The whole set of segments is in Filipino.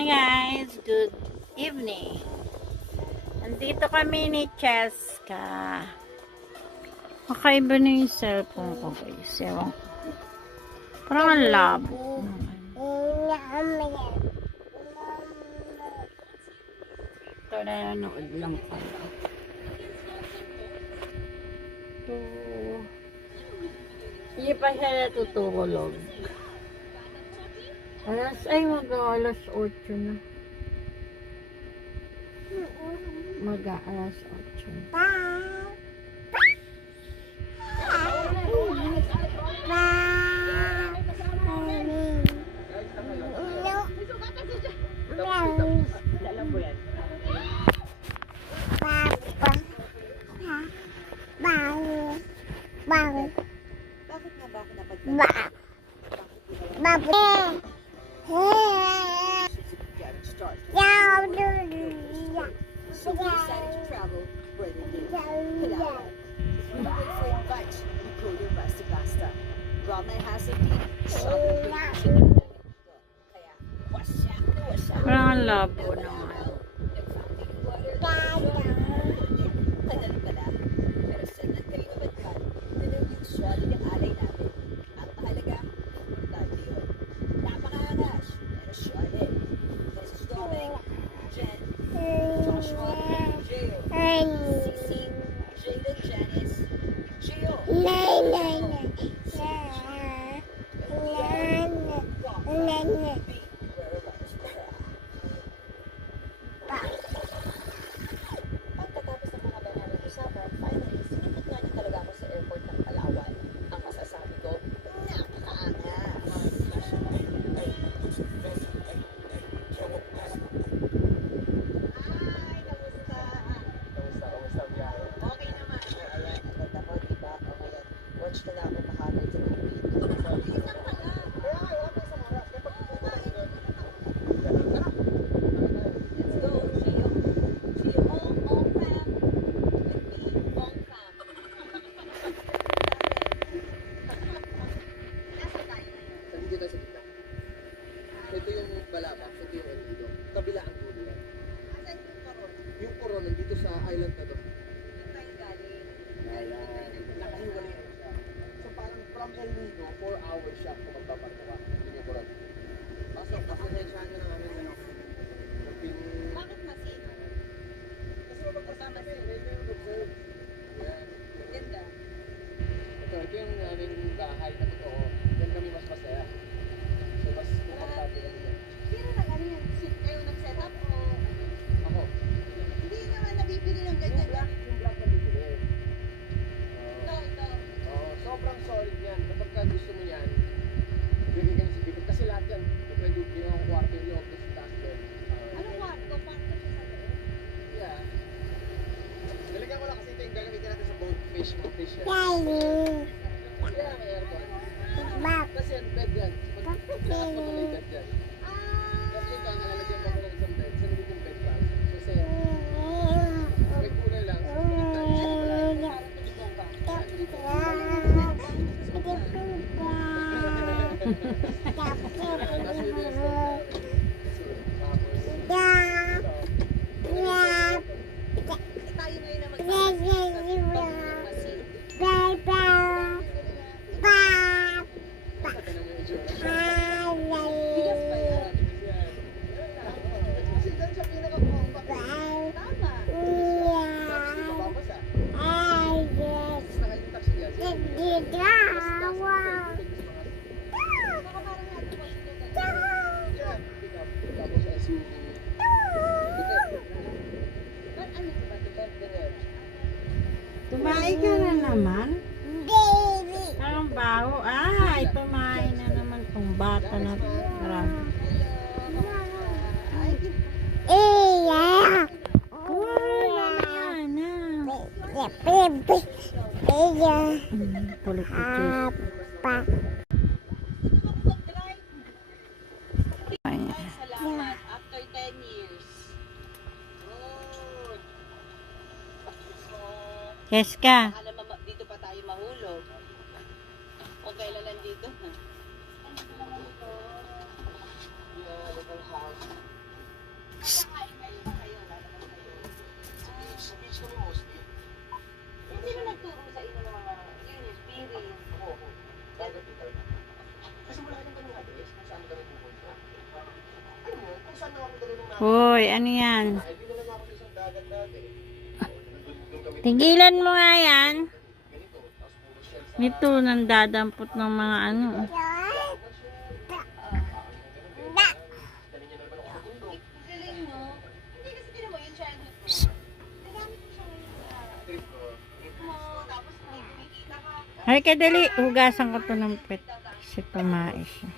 Hi guys, good evening. Nandito kami ni Cheska. Kakaiba na yung cellphone ko guys. Ewan ko. Parang ang labo. Ito na nanood lang pala. Ito. Hindi pa siya natutulog. Alas 8 na. Alas 8. So we decided to travel where they did. Kailangan. On the way for invite, we go to Basta Basta. Brought my house of tea, shopping with kaya, wasya. Parang ang labo naman. Kadali pala. Pero sandan kayo naman ka, na nag-usually ng alay namin. Ang mahalaga, importante yun. Napakaangas, pero syole. Mrs. Dominic, Jen, Joshua, Gio, Sisi, Jaylen, Janice, Gio, Pagkatapos ng mga banaming usapan, finally, sinipot nga niya talaga ako sa airport ng Palawan. Ang masasabi ko, napakaangas. Kamusta ang biyahe? Okay naman. Ayan, ang ganda ko, diba? Okay yan. Watch na lang ako makagod sa mga video. Isang pala. Kaya nga, wala pa isang oras. Kaya pagpupunta ka doon. Let's go, Gio. Gio, all fam. With me, all fam. Nasa tayo ngayon? Nandito tayo sa gitna. Ito yung Balabak, ito yung El Nido. Kabila ang dulo lang. Asan yung karon? Yung Coron nandito sa island na to. Doon tayo galing. Nakahiwalay na siya. So parang from El Nido, 4 hours siya kung magpapartawa. Yun yung Coron. Pasok, pasensyahan nyo na namin ano. Bakit masin? Kasi mapagpasama siya, hindi yung observe. Yan. Ganda. Ito yung aming bahay na totoo. Yan kami mas masaya. So mas komportable kami yan. Pero ano yan? Kayo nag-set up o ano? Ako, Hindi naman nabibili ng ganyan. yung black na bibili. Ito. Oo, sobrang solid yan. Kapag ka gusto mo yan, bigay ka niya sa bibig. Kasi lahat yan, pwede ginawang kwarto yung loob sa taas doon. Anong kwarto? Kwarto siya sa loob? Yeah. Nalagyan ko lang kasi ito yung gagamitin natin sa boat fish, mga fish yan. Yeah, may aircon. Kasi yan, bed yan. Pag lakas mo tuloy bed yan. Tapos yung ka, nalalagyan mo ako ng isang bed. Sa nabit yung bed ka. So sa'yo, may kulay lang. So kulit tayo. Parang tinigong ka. Tapos yung Tayo ngayon na mag-masin. Bigas ba yan? Kasi dyan siya pinaka-compact. Tama. Tapos di mababasa. Tapos naka-intact siya dyan. Baka parang natin po ito ganyan. Yeah, pick up. Tapos SUV. Ba't ano ba? Depend din yan. Tumae ka na naman. Parang baho. Ay, tumae na naman tong bata na to. Marami. Ay, Mamaya na. Kulit ko cheese. mag-drive. Ayan. Salamat. After 10 years. Good. Yes ka. Baka naman dito pa tayo mahulog. O kailan nandito? Yeah, little house. Hoy, ano yan? Tigilan mo nga yan. Ito, nandadampot ng mga ano. Halika dali, hugasan ko to ng pet. Kasi tumae siya.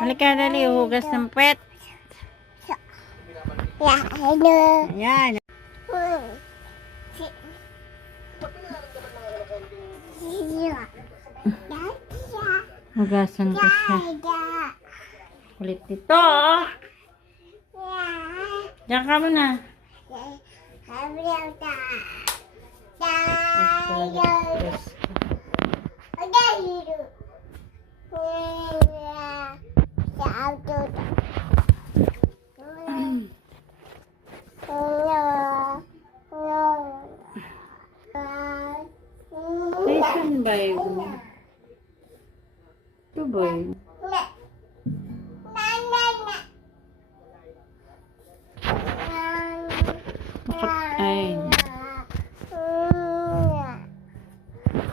Halika dali, hugas ng pet. Ayan. Hugasan ko siya. Kulit nito. Oh. Diyan ka muna. Saan ba yun? Ito ba yun? Ay.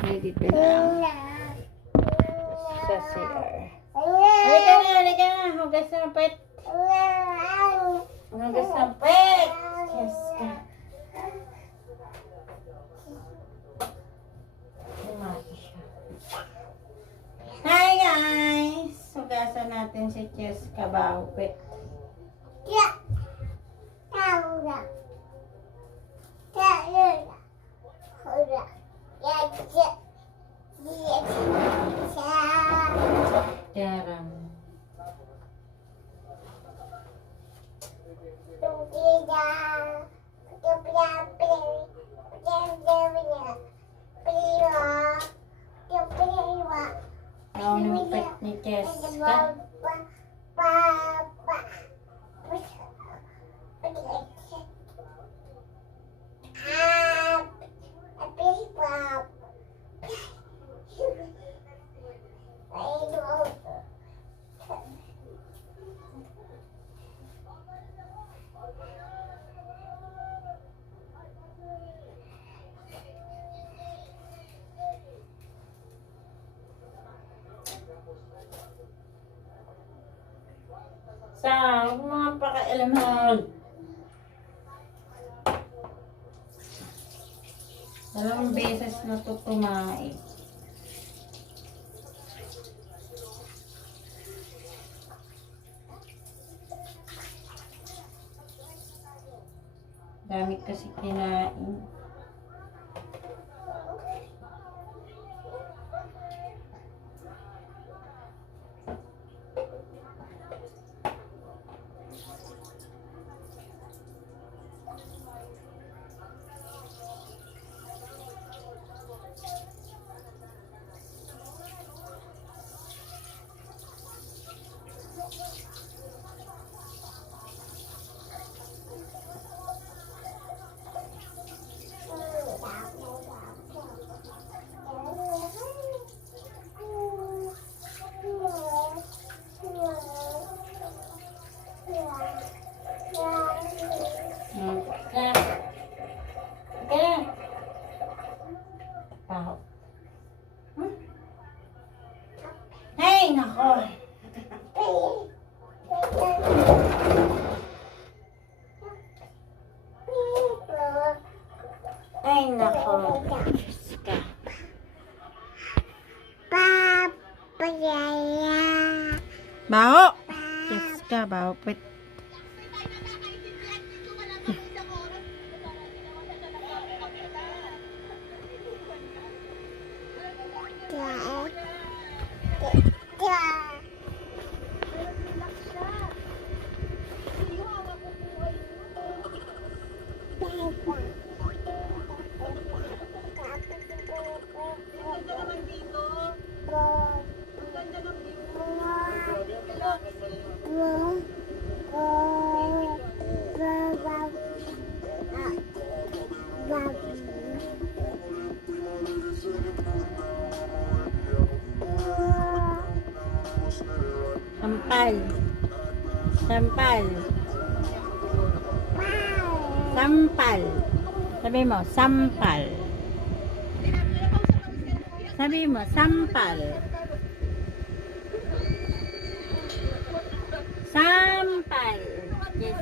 Ay, dito lang. Sa CR. Halika na. Hugas ng pet. Hugas ng pet. Yes ka. Hi guys! Hugasan natin si Cheska Baupit. Jarang. Ano yung pet ni Cheska? Huwag mga pakialaman. Dalawang beses na ito tumae. Dami kasi kinain. Hey, nako. Ay, nako. Cheska. Baho. Cheska, baho pet. Sampal. Sampal. Sampal. Sabi mo, sampal. Sabi mo, sampal. Sampal. Yes.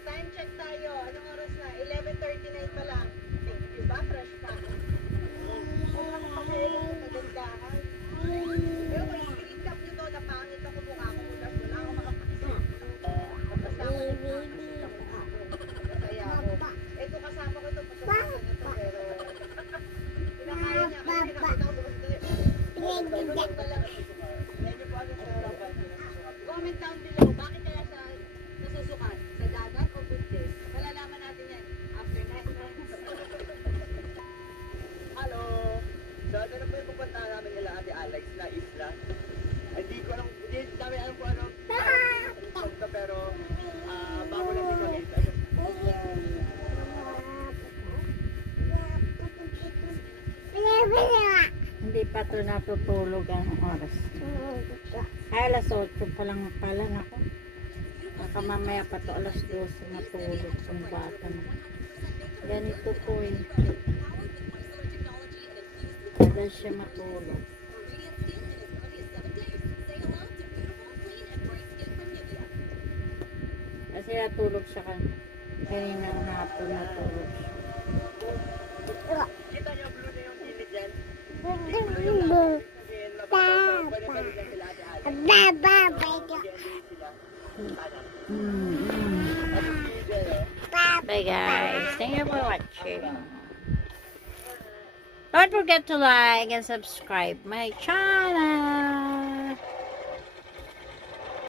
Time check tayo. Anong oras na? 11:39 pa lang. Diba? Fresh pa. Kung ano pa kayo lang kagandahan. Pero kung screen cap nyo to, napangit ako mukha ko. Bukas wala ako makapagsin. Basta ako nagpapagsin ako. Masaya ako. Ito kasama ko ito. Pasok na to. Pero pinakaya niya. Kasi nakita ko bukas ito. Tulog pa lang. Medyo po ano sa harapan. Comment down below. Bakit kaya siya nasusukat? Sa dagat o buntis? Malalaman natin yan after 9 months. Hello! So, ano na po yung pupuntahan namin nila Ate Alex na isla? Hindi ko alam, hindi namin alam kung ano. Pero, bago lang din kami. Hindi pa ito natutulog ang oras. Ay, alas 8 pa lang pala ako. Baka mamaya pa ito alas 12 natulog ang bata na. Ganito po eh. Kada siya matulog. Kasi natulog siya kanina ng hapon natulog siya. Kita niyo blue na yung gilid dyan? Hindi blue yung langit. Sabihin, pwede balikan sila Ate Alex. At yung gilid, Bye guys. Thank you for watching. Don't forget to like and subscribe my channel.